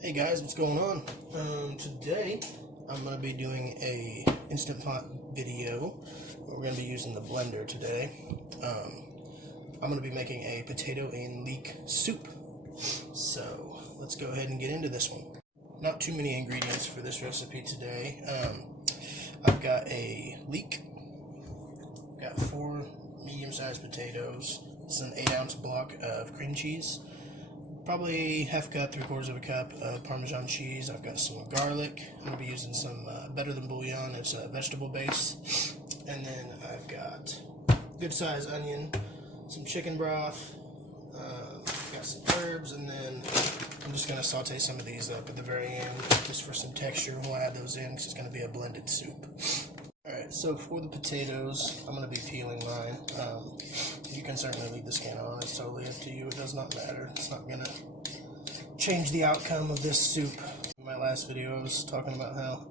Hey guys, what's going on? Today I'm going to be doing a Instant Pot video. We're going to be using the blender today. I'm going to be making a potato and leek soup. So let's go ahead and get into this one. Not too many ingredients for this recipe today. I've got a leek, got 4 medium-sized potatoes. This is an 8-ounce block of cream cheese. Probably half cup, 3/4 of a cup of Parmesan cheese. I've got some garlic. I'm going to be using some Better Than Bouillon. It's a vegetable base. And then I've got good size onion, some chicken broth, got some herbs, and then I'm just going to saute some of these up at the very end just for some texture. We'll add those in because it's going to be a blended soup. Alright, so for the potatoes, I'm going to be peeling mine. You can certainly leave the skin on, it's totally up to you, it does not matter. It's not going to change the outcome of this soup. In my last video I was talking about how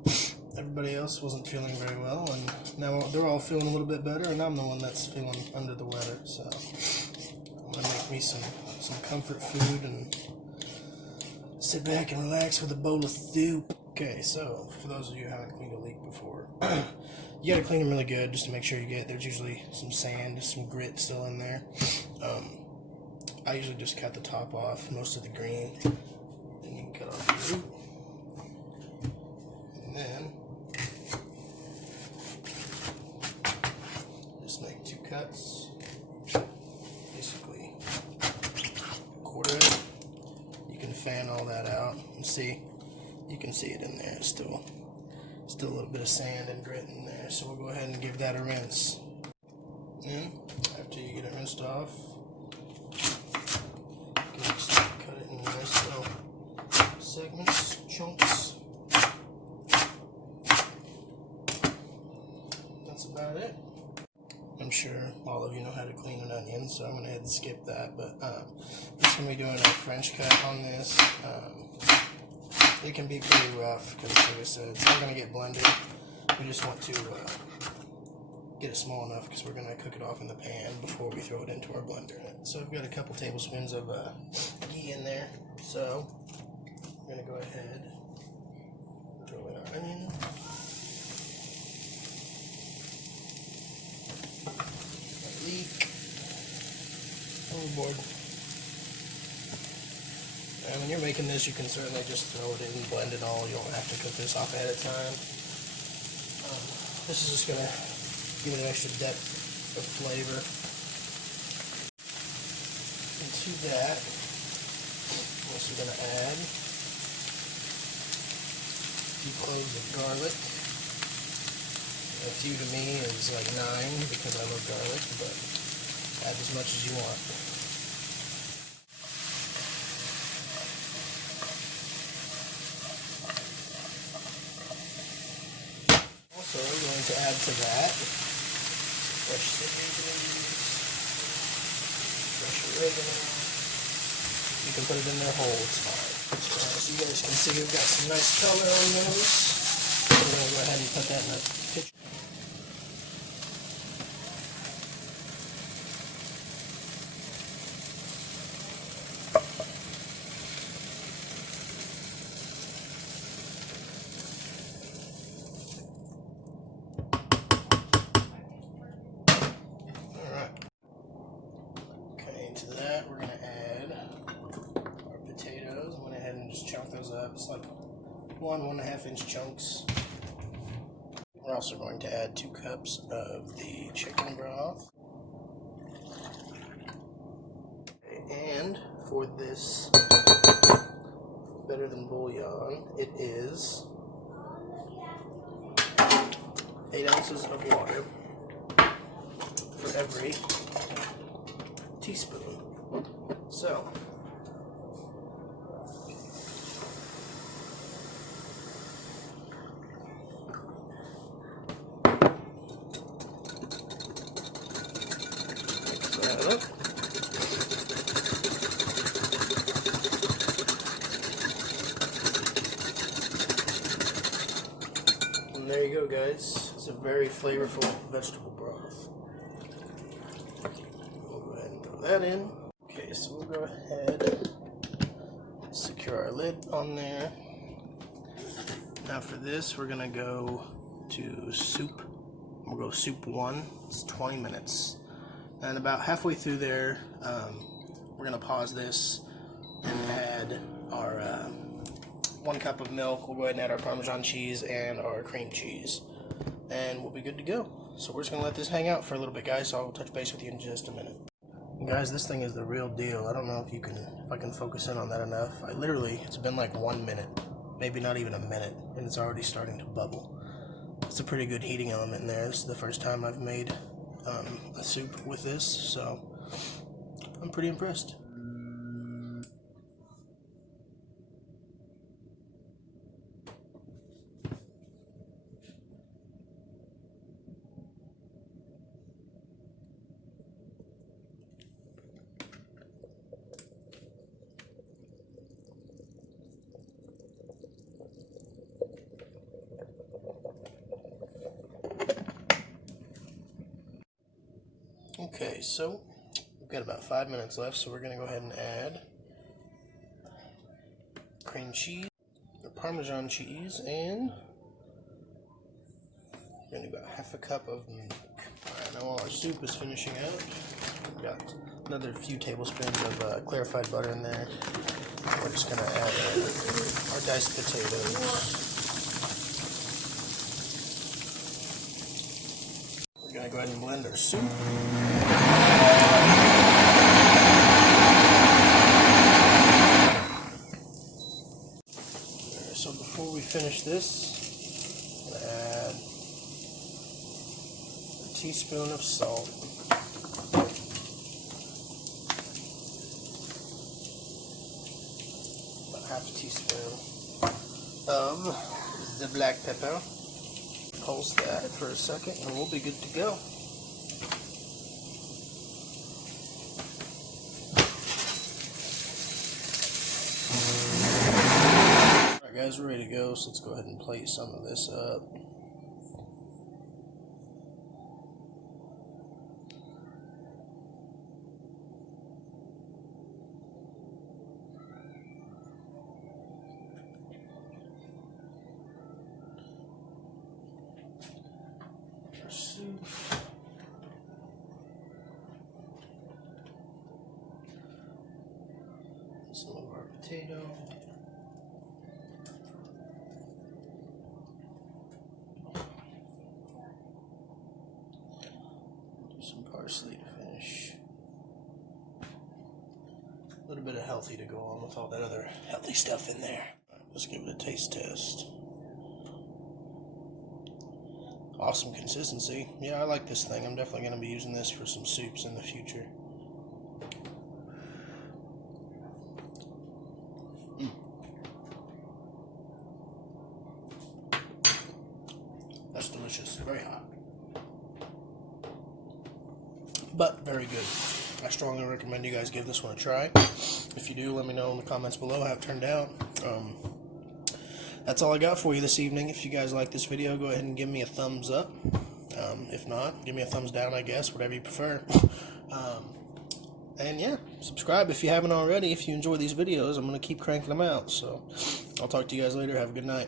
everybody else wasn't feeling very well, and now they're all feeling a little bit better, and I'm the one that's feeling under the weather. So I'm going to make me some comfort food and sit back and relax with a bowl of soup. Okay, so for those of you who haven't cleaned a leek before, you gotta clean them really good just to make sure there's usually some sand, some grit still in there. I usually just cut the top off, most of the green, then you can cut off the root, and then just make 2 cuts, basically quarter it. You can fan all that out and see. You can see it in there. It's still a little bit of sand and grit in there, so we'll go ahead and give that a rinse. Then, after you get it rinsed off, you can just cut it in nice little segments, chunks. That's about it. I'm sure all of you know how to clean an onion, so I'm going to head and skip that, but I'm just going to be doing a French cut on this. It can be pretty rough because, like I said, it's not going to get blended. We just want to get it small enough because we're going to cook it off in the pan before we throw it into our blender. So I've got a couple tablespoons of ghee in there. So we're going to go ahead and throw in our onion. Our leek. Overboard. And when you're making this, you can certainly just throw it in and blend it all. You don't have to cook this off ahead of time. This is just going to give it an extra depth of flavor. And to that, I'm also going to add a few cloves of garlic. A few to me is like 9 because I love garlic, but add as much as you want. So we're going to add to that fresh celery, fresh oregano. You can put it in there whole, it's fine. So you guys can see we've got some nice color on those. We're going to go ahead and put that in the kitchen. To that, we're going to add our potatoes. I went ahead and just chunk those up. It's like 1.5 inch chunks. We're also going to add 2 cups of the chicken broth. And for this Better Than Bouillon, it is 8 ounces of water for every teaspoon. So mix that up. And there you go, guys. It's a very flavorful vegetable broth. We'll go ahead and throw that in. Okay, so we'll go ahead and secure throw our lid on there. Now for this, we're gonna go to soup. We'll go soup 1. It's 20 minutes. And about halfway through there, we're gonna pause this and add our 1 cup of milk. We'll go ahead and add our Parmesan cheese and our cream cheese, and we'll be good to go. So we're just gonna let this hang out for a little bit, guys. So I'll touch base with you in just a minute. Guys, this thing is the real deal. I don't know if I can focus in on that enough. It's been like 1 minute, maybe not even a minute, and it's already starting to bubble. It's a pretty good heating element in there. This is the first time I've made a soup with this, so I'm pretty impressed. Okay, so we've got about 5 minutes left, so we're going to go ahead and add cream cheese, or Parmesan cheese, and we're going to do about half a cup of milk. Alright, now while our soup is finishing up, we've got another few tablespoons of clarified butter in there. We're just going to add our diced potatoes. We're going to go ahead and blend our soup. So before we finish this, I'm going to add a teaspoon of salt. About half a teaspoon of the black pepper. Pulse that for a second and we'll be good to go. Alright guys, we're ready to go, so let's go ahead and plate some of this up. Soup. Some of our potato. Do some parsley to finish. A little bit of healthy to go on with all that other healthy stuff in there. Let's give it a taste test. Awesome consistency. Yeah, I like this thing. I'm definitely going to be using this for some soups in the future. That's delicious. Very hot. But very good. I strongly recommend you guys give this one a try. If you do, let me know in the comments below how it turned out. That's all I got for you this evening. If you guys like this video, go ahead and give me a thumbs up. If not, give me a thumbs down, I guess, whatever you prefer. And yeah, subscribe if you haven't already. If you enjoy these videos, I'm going to keep cranking them out. So I'll talk to you guys later. Have a good night.